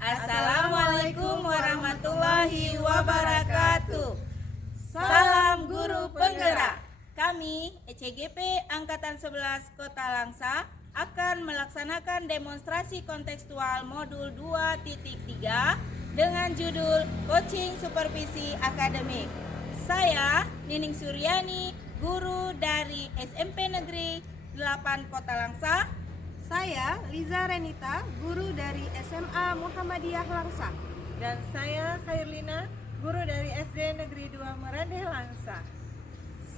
Assalamualaikum warahmatullahi wabarakatuh. Salam guru penggerak. Kami ECGP Angkatan 11 Kota Langsa akan melaksanakan demonstrasi kontekstual modul 2.3 dengan judul Coaching Supervisi Akademik. Saya Nining Suryani, guru dari SMP Negeri 8 Kota Langsa. Saya Liza Renita, guru dari SMA Muhammadiyah Langsa. Dan saya Khairlina, guru dari SD Negeri 2 Meradeh Langsa.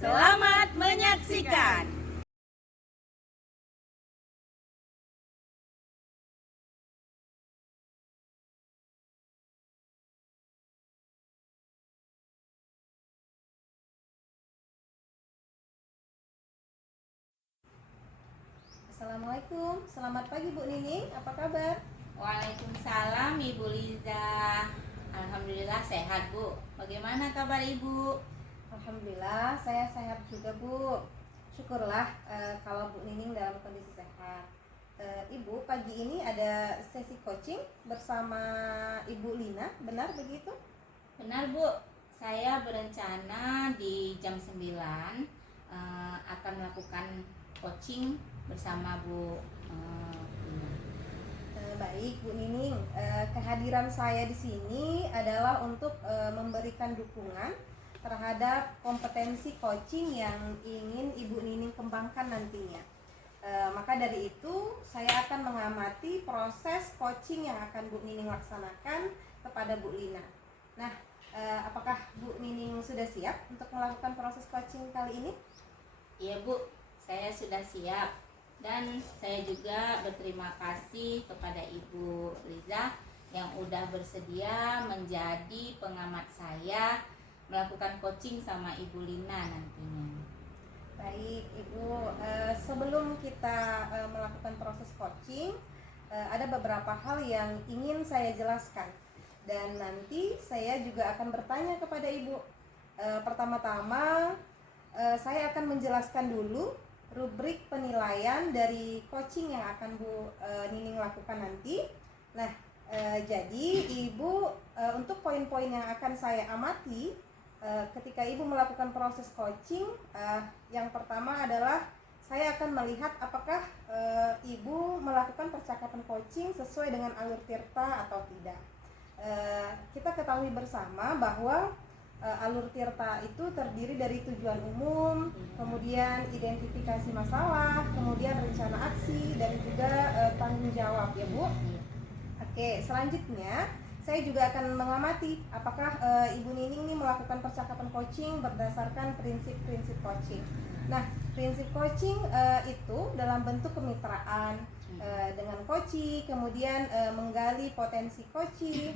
Selamat menyaksikan. Assalamualaikum, selamat pagi Bu Nining, apa kabar? Waalaikumsalam Ibu Liza. Alhamdulillah sehat Bu. Bagaimana kabar Ibu? Alhamdulillah, saya sehat juga Bu. Syukurlah kalau Bu Nining dalam kondisi sehat. Ibu, pagi ini ada sesi coaching bersama Ibu Lina, benar begitu? Benar Bu, saya berencana di jam 9 akan melakukan coaching bersama Bu Lina. Baik Bu Nining, kehadiran saya di sini adalah untuk memberikan dukungan terhadap kompetensi coaching yang ingin Ibu Nining kembangkan nantinya. Maka dari itu saya akan mengamati proses coaching yang akan Bu Nining laksanakan kepada Bu Lina. Nah, apakah Bu Nining sudah siap untuk melakukan proses coaching kali ini? Iya Bu, saya sudah siap. Dan saya juga berterima kasih kepada Ibu Liza yang udah bersedia menjadi pengamat saya melakukan coaching sama Ibu Lina nantinya. Baik Ibu, sebelum kita melakukan proses coaching, ada beberapa hal yang ingin saya jelaskan. Dan nanti saya juga akan bertanya kepada Ibu. Pertama-tama saya akan menjelaskan dulu rubrik penilaian dari coaching yang akan Bu Nining lakukan nanti. Nah, jadi Ibu untuk poin-poin yang akan saya amati ketika Ibu melakukan proses coaching, yang pertama adalah saya akan melihat apakah Ibu melakukan percakapan coaching sesuai dengan alur tirta atau tidak. Kita ketahui bersama bahwa alur tirta itu terdiri dari tujuan umum, kemudian identifikasi masalah, kemudian rencana aksi, dan juga tanggung jawab ya Bu. Oke, selanjutnya saya juga akan mengamati apakah Ibu Nining ini melakukan percakapan coaching berdasarkan prinsip-prinsip coaching. Nah, prinsip coaching itu dalam bentuk kemitraan dengan coachee, kemudian menggali potensi coachee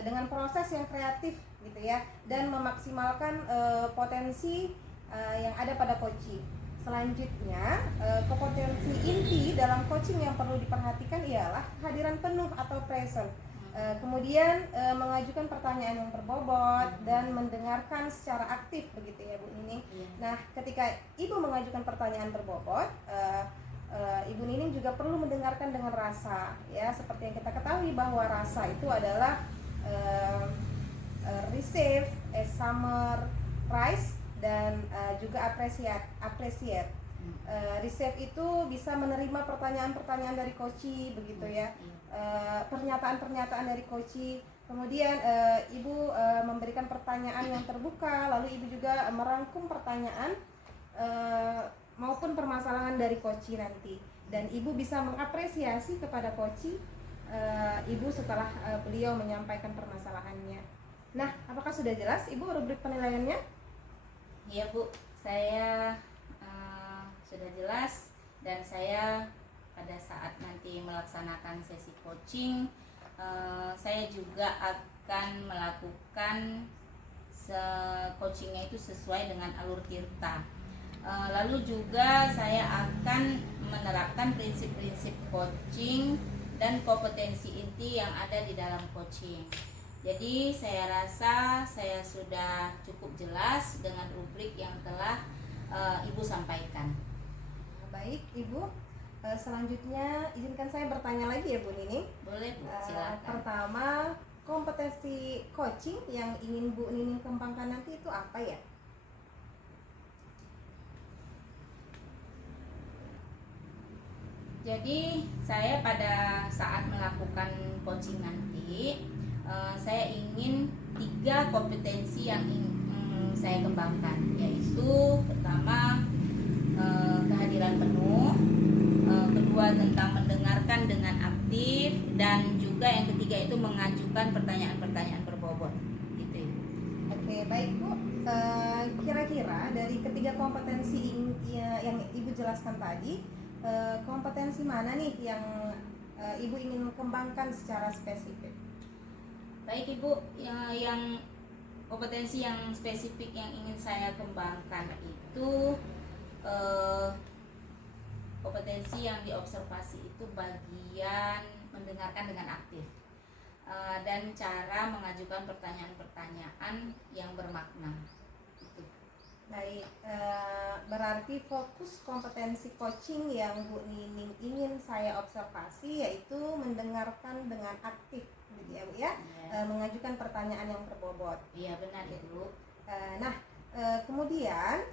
dengan proses yang kreatif gitu ya, dan memaksimalkan potensi yang ada pada coachee. Selanjutnya, kompetensi inti dalam coaching yang perlu diperhatikan ialah kehadiran penuh atau present. Kemudian mengajukan pertanyaan yang berbobot dan mendengarkan secara aktif begitu ya Bu Nining. Nah, ketika Ibu mengajukan pertanyaan berbobot, Ibu Nining juga perlu mendengarkan dengan rasa ya, seperti yang kita ketahui bahwa rasa itu adalah receive, summarize, dan juga appreciate. Receive itu bisa menerima pertanyaan-pertanyaan dari coachee begitu ya, pernyataan-pernyataan dari coachee. Kemudian Ibu memberikan pertanyaan yang terbuka, lalu Ibu juga merangkum pertanyaan maupun permasalahan dari coachee nanti, dan Ibu bisa mengapresiasi kepada coachee Ibu setelah beliau menyampaikan permasalahannya. Nah, apakah sudah jelas Ibu rubrik penilaiannya? Iya Bu, saya sudah jelas, dan saya pada saat nanti melaksanakan sesi coaching, saya juga akan melakukan coachingnya itu sesuai dengan alur tirta. Lalu juga saya akan menerapkan prinsip-prinsip coaching dan kompetensi inti yang ada di dalam coaching. Jadi saya rasa saya sudah cukup jelas dengan rubrik yang telah Ibu sampaikan. Baik Ibu, Selanjutnya izinkan saya bertanya lagi ya Bu Nining. Boleh Bu, Eh, silakan. Pertama, kompetensi coaching yang ingin Bu Nining kembangkan nanti itu apa ya? Jadi saya pada saat melakukan coaching nanti, saya ingin 3 kompetensi yang saya kembangkan, yaitu pertama kehadiran penuh, kedua tentang mendengarkan dengan aktif, dan juga yang ketiga itu mengajukan pertanyaan-pertanyaan berbobot. Gitu. Oke, baik Bu. Kira-kira dari ketiga kompetensi yang Ibu jelaskan tadi, kompetensi mana nih yang Ibu ingin kembangkan secara spesifik? Baik Ibu, yang kompetensi yang spesifik yang ingin saya kembangkan itu kompetensi yang diobservasi itu bagian mendengarkan dengan aktif, dan cara mengajukan pertanyaan-pertanyaan yang bermakna. Itu. Baik, berarti fokus kompetensi coaching yang Bu Nining ingin saya observasi yaitu mendengarkan dengan aktif, gitu ya Bu ya, mengajukan pertanyaan yang berbobot. Iya benar Ibu. Nah, kemudian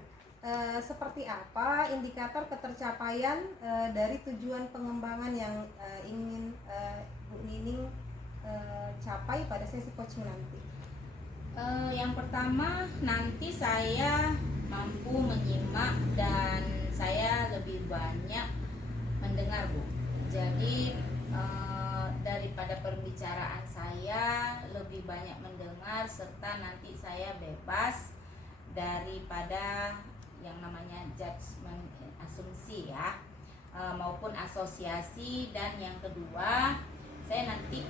seperti apa indikator ketercapaian dari tujuan pengembangan yang ingin Bu Nining capai pada sesi coaching nanti? Yang pertama, nanti saya mampu menyimak dan saya lebih banyak mendengar Bu. Jadi daripada pembicaraan saya lebih banyak mendengar, serta nanti saya bebas daripada yang namanya judgement, asumsi ya, maupun asosiasi. Dan yang kedua, saya nanti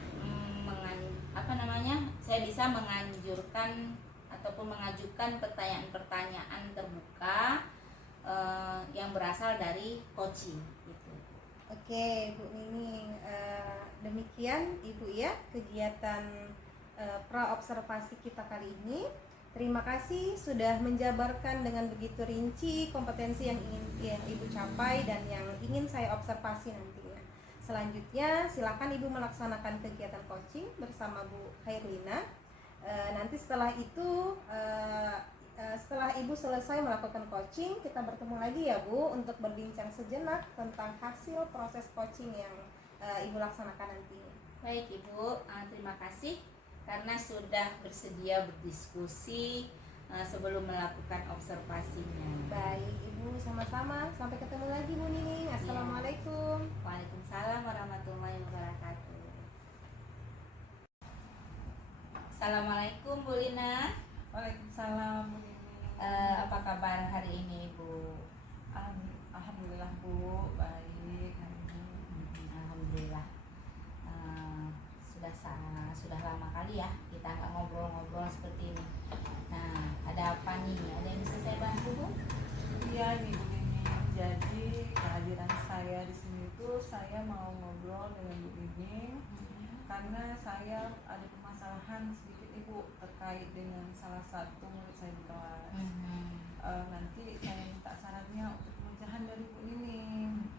saya bisa menganjurkan ataupun mengajukan pertanyaan-pertanyaan terbuka yang berasal dari coaching gitu. Oke Bu Nining, demikian Ibu ya kegiatan pra-observasi kita kali ini. Terima kasih sudah menjabarkan dengan begitu rinci kompetensi yang Ibu capai dan yang ingin saya observasi nantinya. Selanjutnya silakan Ibu melaksanakan kegiatan coaching bersama Bu Khairlina. Nanti setelah itu setelah Ibu selesai melakukan coaching, kita bertemu lagi ya Bu untuk berbincang sejenak tentang hasil proses coaching yang Ibu laksanakan nantinya. Baik Ibu, terima kasih karena sudah bersedia berdiskusi sebelum melakukan observasinya. Baik Ibu, sama-sama. Sampai ketemu lagi Bu Nining. Assalamualaikum. Waalaikumsalam warahmatullahi wabarakatuh. Assalamualaikum Bu Lina. Waalaikumsalam Bu Nining. Apa kabar hari ini Bu? Alhamdulillah Bu, baik hari ini. Alhamdulillah. Sudah lama kali ya kita nggak ngobrol-ngobrol seperti ini. Nah, ada apa nih? Ada yang bisa saya bantu Bu? Iya nih Bu Nining. Jadi kehadiran saya di sini itu saya mau ngobrol dengan Bu Nining karena saya ada permasalahan sedikit Ibu terkait dengan salah satu murid saya di kelas. Nanti saya minta sarannya untuk pemecahan dari Bu Nining.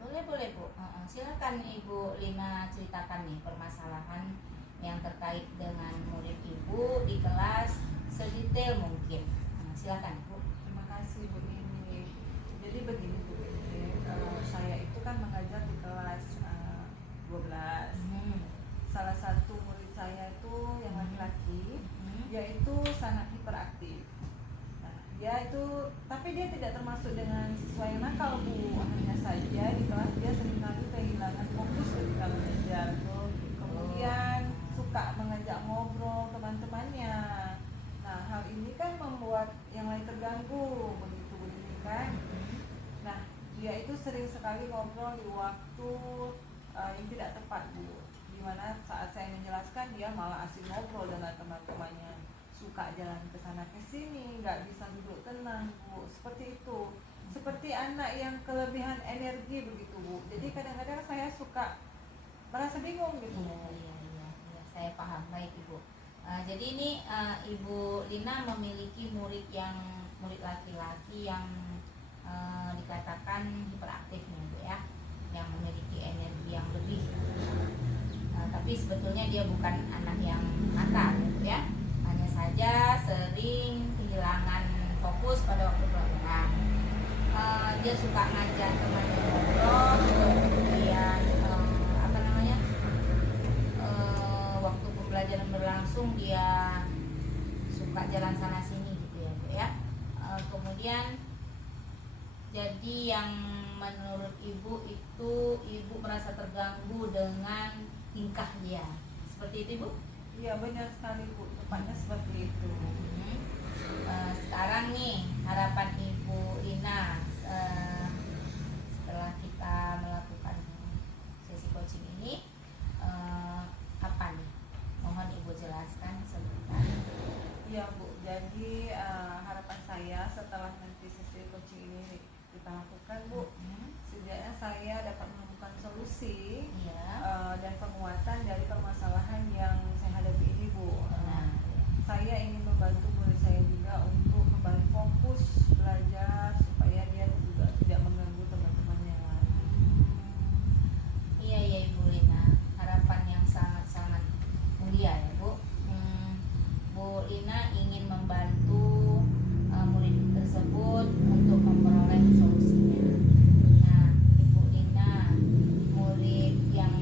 Boleh Bu. Silakan Ibu Lina ceritakan nih permasalahan yang terkait dengan murid Ibu di kelas sedetail mungkin. Silakan Bu. Terima kasih Bu Nining. Jadi begini Bu Nining, saya itu kan mengajar di kelas 12. Salah satu murid saya itu yang laki-laki, yaitu sangat hiperaktif. Nah, tapi dia tidak termasuk dengan siswa yang nakal Bu. Hanya saja di kelas dia seringkali kehilangan fokus ketika belajar. Kemudian suka mengajak ngobrol teman-temannya. Nah, hal ini kan membuat yang lain terganggu, begitu kan? Nah, dia itu sering sekali ngobrol di waktu yang tidak tepat Bu. Dimana saat saya menjelaskan dia malah asik ngobrol dengan teman-temannya, suka jalan ke sana ke sini, nggak bisa duduk tenang Bu, seperti itu, seperti anak yang kelebihan energi begitu Bu. Jadi kadang-kadang saya suka merasa bingung gitu. Iya, saya paham. Baik Ibu. Jadi ini Ibu Lina memiliki murid laki-laki yang dikatakan hiperaktif nih Bu ya. yang memiliki energi yang lebih. Tapi sebetulnya dia bukan anak yang nakal gitu ya, hanya saja sering kehilangan fokus pada waktu pelajaran. Dia suka ngajak temannya ngobrol, kemudian waktu pembelajaran berlangsung dia suka jalan sana sini gitu ya Bu ya. Kemudian jadi yang menurut ibu itu, ibu merasa terganggu dengan tingkah dia, seperti itu Bu? Iya benar sekali Bu, tepatnya seperti itu. Sekarang nih harapan Ibu Lina setelah kita melakukan sesi coaching ini, apa nih? Mohon Ibu jelaskan sebentar. Iya Bu, jadi harapan saya setelah nanti sesi coaching ini kita lakukan Bu, setidaknya saya dapat menemukan solusi dan penguatan dari permasalahan yang saya hadapi ini Bu. Saya ingin membantu murid saya juga untuk kembali fokus belajar supaya dia juga tidak mengganggu teman-temannya lagi. Iya Ibu Lina, harapan yang sangat-sangat mulia ya Bu. Bu Lina ingin membantu murid tersebut untuk memperoleh solusinya. Nah, Ibu Lina, murid yang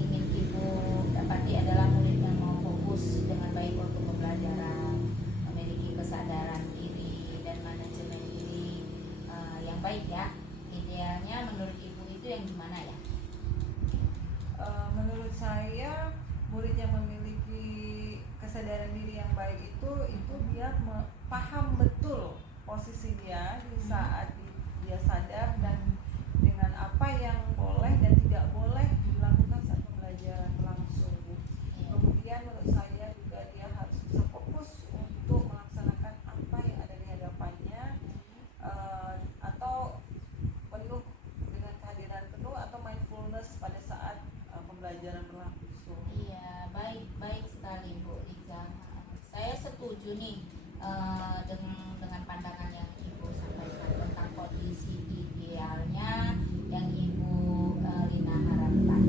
ingin Ibu dapati adalah murid yang mau fokus dengan baik untuk pembelajaran, memiliki kesadaran diri dan manajemen diri yang baik ya. Idealnya menurut Ibu itu yang gimana ya? Menurut saya murid yang memiliki kesadaran diri yang baik itu dia paham betul posisi dia di saat dia sadar dan dengan apa yang boleh dan tidak boleh dilakukan saat pembelajaran berlangsung. Kemudian menurut saya juga dia harus bisa fokus untuk melaksanakan apa yang ada di hadapannya, atau penuh dengan kehadiran penuh atau mindfulness pada saat pembelajaran berlangsung. Iya, baik sekali Bu Liza. Saya setuju nih dengan pandangan yang Ibu sampaikan tentang kondisi idealnya yang Ibu Lina harapkan.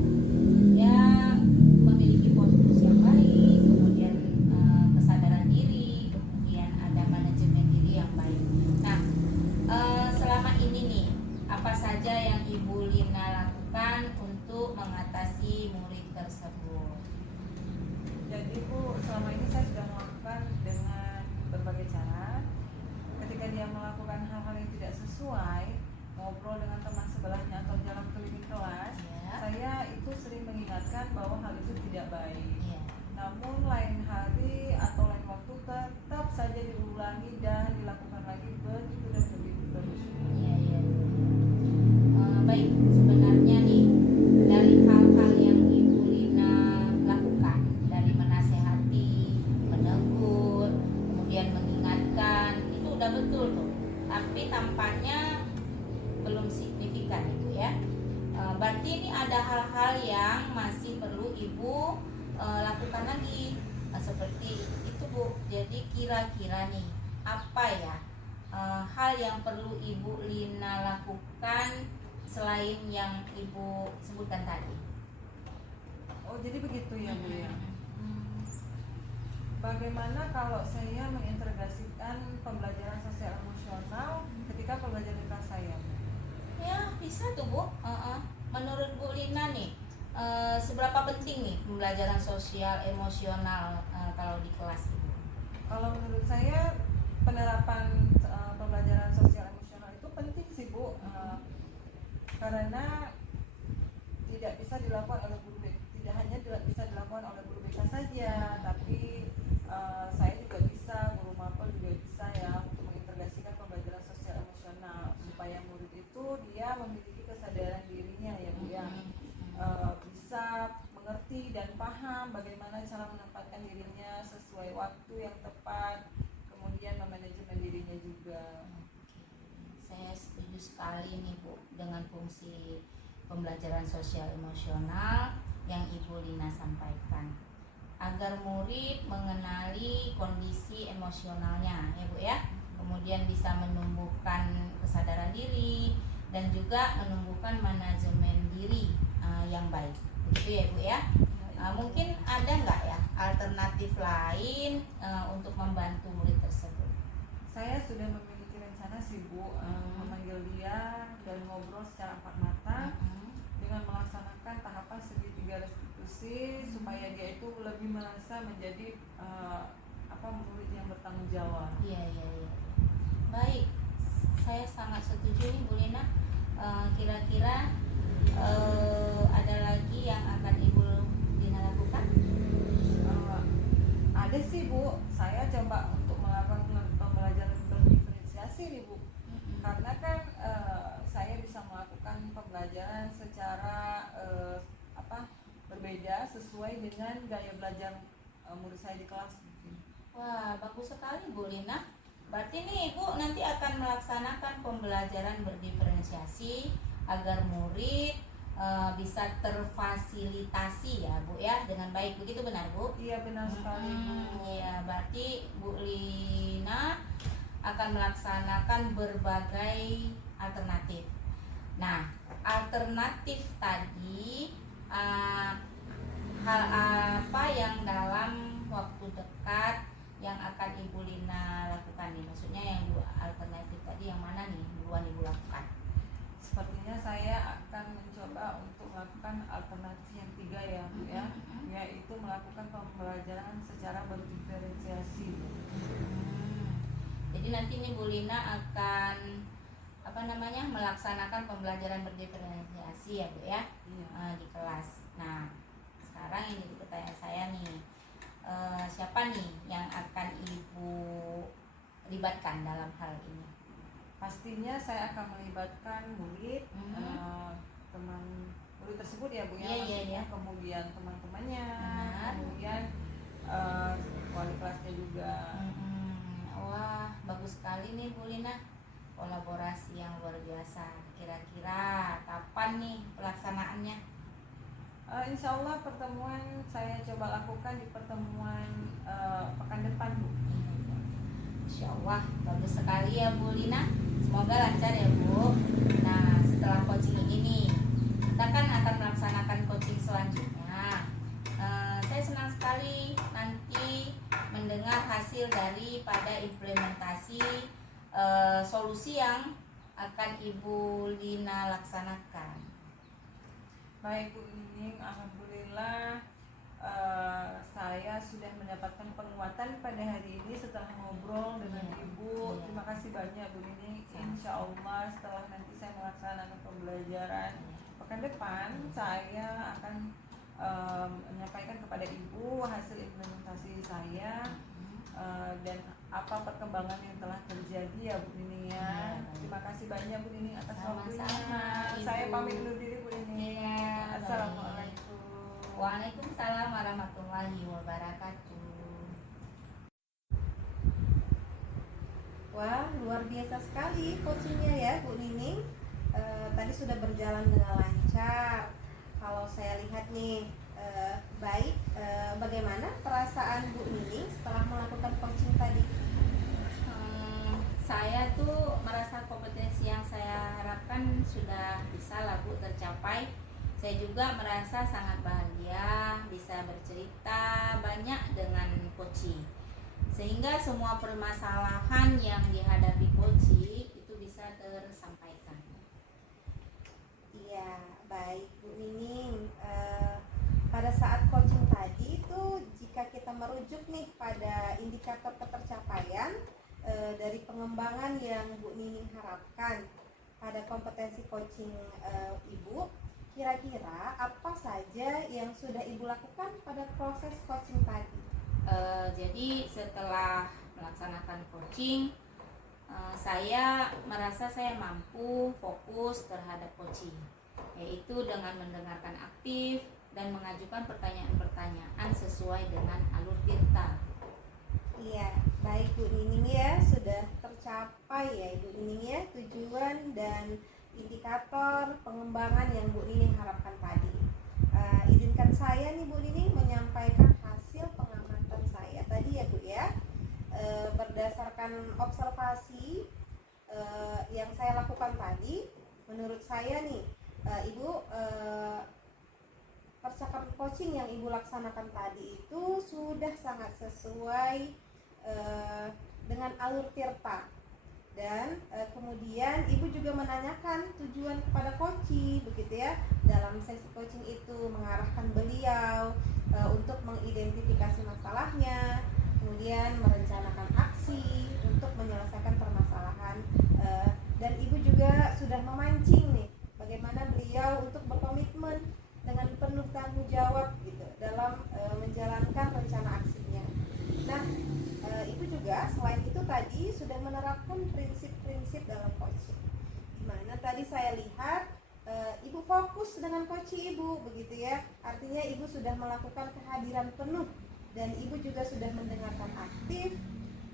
Ya, memiliki posisi yang baik, kemudian kesadaran diri, kemudian ada manajemen diri yang baik. Nah, selama ini nih, apa saja yang Ibu Lina lakukan untuk mengatasi murid tersebut? Jadi Bu, selama ini saya sudah melakukan dengan berbagai cara. Ketika dia melakukan hal-hal yang tidak sesuai, ngobrol dengan teman sebelahnya atau jalan keliling kelas, saya itu sering mengingatkan bahwa hal itu tidak baik. Namun lain hari atau lain waktu tetap saja diulangi dan dilakukan lagi begitu dan begitu terus. Baik, sebenarnya nih dari hal-hal yang Ibu Lina lakukan, dari menasehati, menegur, kemudian mengingatkan, itu udah betul tuh. Tapi tampaknya belum signifikan itu ya. Berarti ini ada hal-hal yang masih perlu Ibu lakukan lagi, seperti itu Bu. Jadi kira-kira nih apa ya hal yang perlu Ibu Lina lakukan selain yang Ibu sebutkan tadi? Oh, jadi begitu ya Bu ya. Bagaimana kalau saya mengintegrasikan pembelajaran sosial emosional ketika pembelajaran di kelas saya? Ya bisa tuh Bu. Menurut Bu Lina nih, seberapa penting nih pembelajaran sosial emosional kalau di kelas Ibu? Kalau menurut saya penerapan pembelajaran sosial emosional itu penting sih Bu, karena tidak bisa dilakukan oleh guru BK, tidak hanya bisa dilakukan oleh guru BK saja, tapi saya juga bisa, guru mapel juga bisa ya untuk mengintegrasikan pembelajaran sosial emosional supaya murid itu dia memiliki kesadaran dirinya ya Bu ya, bisa mengerti dan paham bagaimana cara menempatkan dirinya sesuai waktu yang tepat, kemudian memanajemen dirinya juga. Saya setuju sekali nih Bu dengan fungsi pembelajaran sosial emosional yang Ibu Lina sampaikan, agar murid mengenali kondisi emosionalnya ya Bu ya, kemudian bisa menumbuhkan kesadaran diri, dan juga menumbuhkan manajemen diri yang baik. Begitu ya Bu ya. Mungkin ada nggak ya alternatif lain untuk membantu murid tersebut? Saya sudah memiliki rencana sih Bu, memanggil dia dan ngobrol secara empat mata dengan melaksanakan tahapan segitiga restitusi supaya dia itu lebih merasa menjadi murid yang bertanggung jawab. Iya. Baik, saya sangat setuju nih Bu Lina. Kira-kira ada lagi yang akan Ibu Lina lakukan? Ada sih Bu, saya coba untuk melakukan pembelajaran berdiferensiasi nih Bu, karena kan saya bisa melakukan pembelajaran secara berbeda sesuai dengan gaya belajar murid saya di kelas. Wah, bagus sekali Bu Lina. Berarti nih Ibu nanti akan melaksanakan pembelajaran berdiferensiasi agar murid bisa terfasilitasi ya Bu ya dengan baik. Begitu benar Bu? Iya benar sekali Bu. Iya, berarti Bu Lina akan melaksanakan berbagai alternatif. Nah, alternatif tadi hal apa yang dalam waktu dekat yang akan Ibu Lina lakukan nih? Maksudnya yang dua alternatif tadi yang mana nih duluan Ibu lakukan? Sepertinya saya akan mencoba untuk melakukan alternatif yang 3 ya Bu ya, yaitu melakukan pembelajaran secara berdiferensiasi. Jadi nanti nih Bu Lina akan melaksanakan pembelajaran berdiferensiasi ya Bu ya, di kelas. Nah, sekarang ini pertanyaan saya nih, siapa nih yang akan Ibu libatkan dalam hal ini? Pastinya saya akan melibatkan murid, teman murid tersebut ya Bu ya, maksudnya kemudian teman-temannya, kemudian wali kelasnya juga. Wah, bagus sekali nih Bu Lina, kolaborasi yang luar biasa. Kira-kira kapan nih pelaksanaannya? Insya Allah pertemuan saya coba lakukan di pertemuan pekan depan Bu. Insya Allah, bagus sekali ya Bu Lina. Semoga lancar ya Bu. Nah, setelah coaching ini kita kan akan melaksanakan coaching selanjutnya. Saya senang sekali nanti mendengar hasil daripada implementasi solusi yang akan Ibu Lina laksanakan. Baik Bu Nining, alhamdulillah saya sudah mendapatkan penguatan pada hari ini setelah ngobrol dengan Ibu. Terima kasih banyak Bu Nining. Insya Allah setelah nanti saya melaksanakan pembelajaran pekan depan, saya akan menyampaikan kepada Ibu hasil implementasi saya dan apa perkembangan yang telah terjadi ya Bu Nining ya. Terima kasih banyak Bu Nining atas waktunya. Saya pamit undur diri Bu Nining. Assalamualaikum. Waalaikumsalam warahmatullahi wabarakatuh. Wah, luar biasa sekali coachingnya ya Bu Nining. Tadi sudah berjalan dengan lancar. Kalau saya lihat nih, baik, bagaimana perasaan Bu Nining setelah melakukan coaching tadi? Saya tuh merasa kompetensi yang saya harapkan sudah bisa lah Bu tercapai. Saya juga merasa sangat bahagia bisa bercerita banyak dengan coaching, sehingga semua permasalahan yang dihadapi coaching itu bisa tersampaikan. Iya, baik Bu Nining. Pada saat coaching tadi itu jika kita merujuk nih pada indikator ketercapaian dari pengembangan yang Bu Nining harapkan pada kompetensi coaching Ibu, kira-kira apa saja yang sudah Ibu lakukan pada proses coaching tadi? Jadi setelah melaksanakan coaching, saya merasa saya mampu fokus terhadap coaching, yaitu dengan mendengarkan aktif dan mengajukan pertanyaan-pertanyaan sesuai dengan alur tirta. Iya, baik Bu Nining ya, sudah tercapai ya Ibu Nining ya tujuan dan indikator pengembangan yang Bu Nining harapkan tadi. Izinkan saya nih Bu Nining menyampaikan hasil pengamatan saya tadi ya Bu ya. Berdasarkan observasi yang saya lakukan tadi, menurut saya nih, Ibu, percakapan coaching yang Ibu laksanakan tadi itu sudah sangat sesuai dengan alur Tirta. Dan kemudian Ibu juga menanyakan tujuan kepada coaching, begitu ya. Dalam sesi coaching itu mengarahkan beliau untuk mengidentifikasi masalahnya, kemudian merencanakan aksi untuk menyelesaikan permasalahan, dan Ibu juga sudah memancing nih bagaimana beliau untuk berkomitmen dengan penuh tanggung jawab gitu dalam menjalankan rencana aksinya. Nah, Ibu juga selain itu tadi sudah menerapkan prinsip-prinsip dalam coaching, di mana tadi saya lihat Ibu fokus dengan coaching Ibu, begitu ya. Artinya Ibu sudah melakukan kehadiran penuh, dan Ibu juga sudah mendengarkan aktif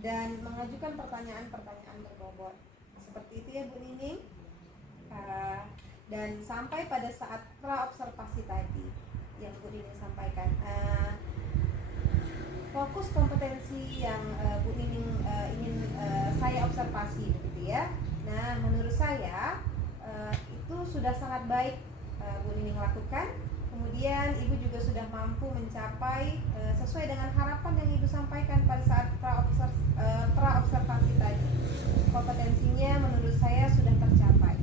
dan mengajukan pertanyaan-pertanyaan berbobot. Seperti itu ya Bu Nining. Dan sampai pada saat pra-observasi tadi yang Bu Nining sampaikan, fokus kompetensi yang Bu Nining ingin saya observasi, begitu ya. Nah, menurut saya itu sudah sangat baik Bu Nining lakukan. Kemudian Ibu juga sudah mampu mencapai sesuai dengan harapan yang Ibu sampaikan pada saat pra-observasi tadi. Kompetensinya menurut saya sudah tercapai.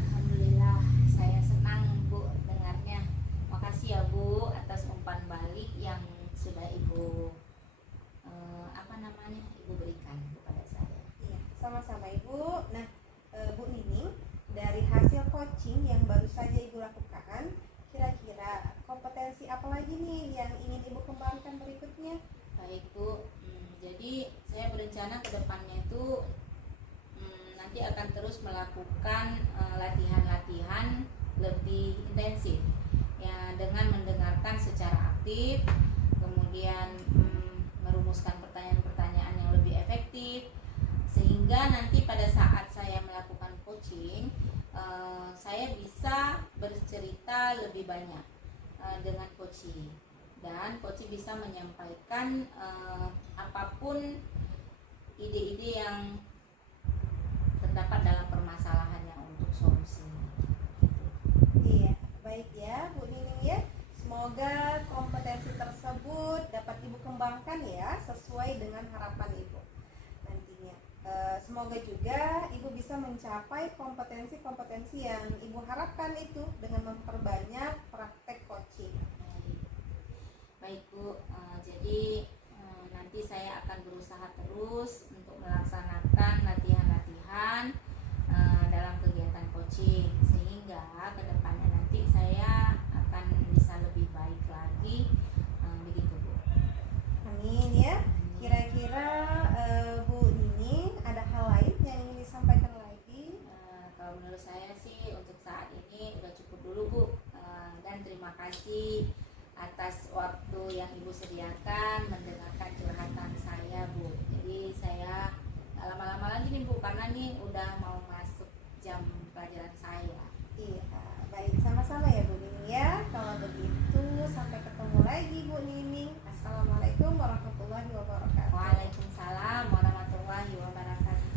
Alhamdulillah, saya senang Bu dengarnya. Makasih ya Bu atas umpan balik yang sudah Ibu Ibu berikan kepada saya. Iya, sama-sama Ibu. Nah, Bu Nining, dari hasil coaching yang baru saja Ibu lakukan, kira-kira kompetensi apa lagi nih yang ingin Ibu kembangkan berikutnya? Baik Bu, jadi saya berencana ke depannya itu nanti akan terus melakukan latihan-latihan lebih intensif ya, dengan mendengarkan secara aktif, kemudian merumuskan pertanyaan-pertanyaan yang lebih efektif, sehingga nanti pada saat saya melakukan coaching saya bisa bercerita lebih banyak dengan coaching, dan coaching bisa menyampaikan apapun ide-ide yang terdapat dalam permasalahannya untuk solusi. Iya, baik ya Bu Nining ya. Semoga kompetensi tersebut dapat Ibu kembangkan ya sesuai dengan harapan Ibu nantinya. Semoga juga Ibu bisa mencapai kompetensi-kompetensi yang Ibu harapkan itu dengan memperbanyak praktek coaching. Baik Bu, jadi nanti saya akan berusaha terus untuk melaksanakan latihan-latihan dalam kegiatan coaching, sehingga kedepannya nanti saya akan bisa lebih baik lagi, begitu Bu. Amin ya. Kira-kira Bu Nining ada hal lain yang ingin disampaikan lagi? Kalau menurut saya sih untuk saat ini udah cukup dulu Bu, dan terima kasih atas waktu yang Ibu sediakan mendengarkan curhatan saya Bu. Jadi saya gak lama-lama lagi nih Bu, karena nih udah mau masuk jam pelajaran saya. Iya, baik, sama-sama ya Bu Nining ya. Kalau begitu sampai ketemu lagi Bu Nining. Assalamualaikum warahmatullahi wabarakatuh. Waalaikumsalam warahmatullahi wabarakatuh.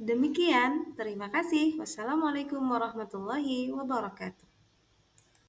Demikian, terima kasih. Wassalamualaikum warahmatullahi wabarakatuh.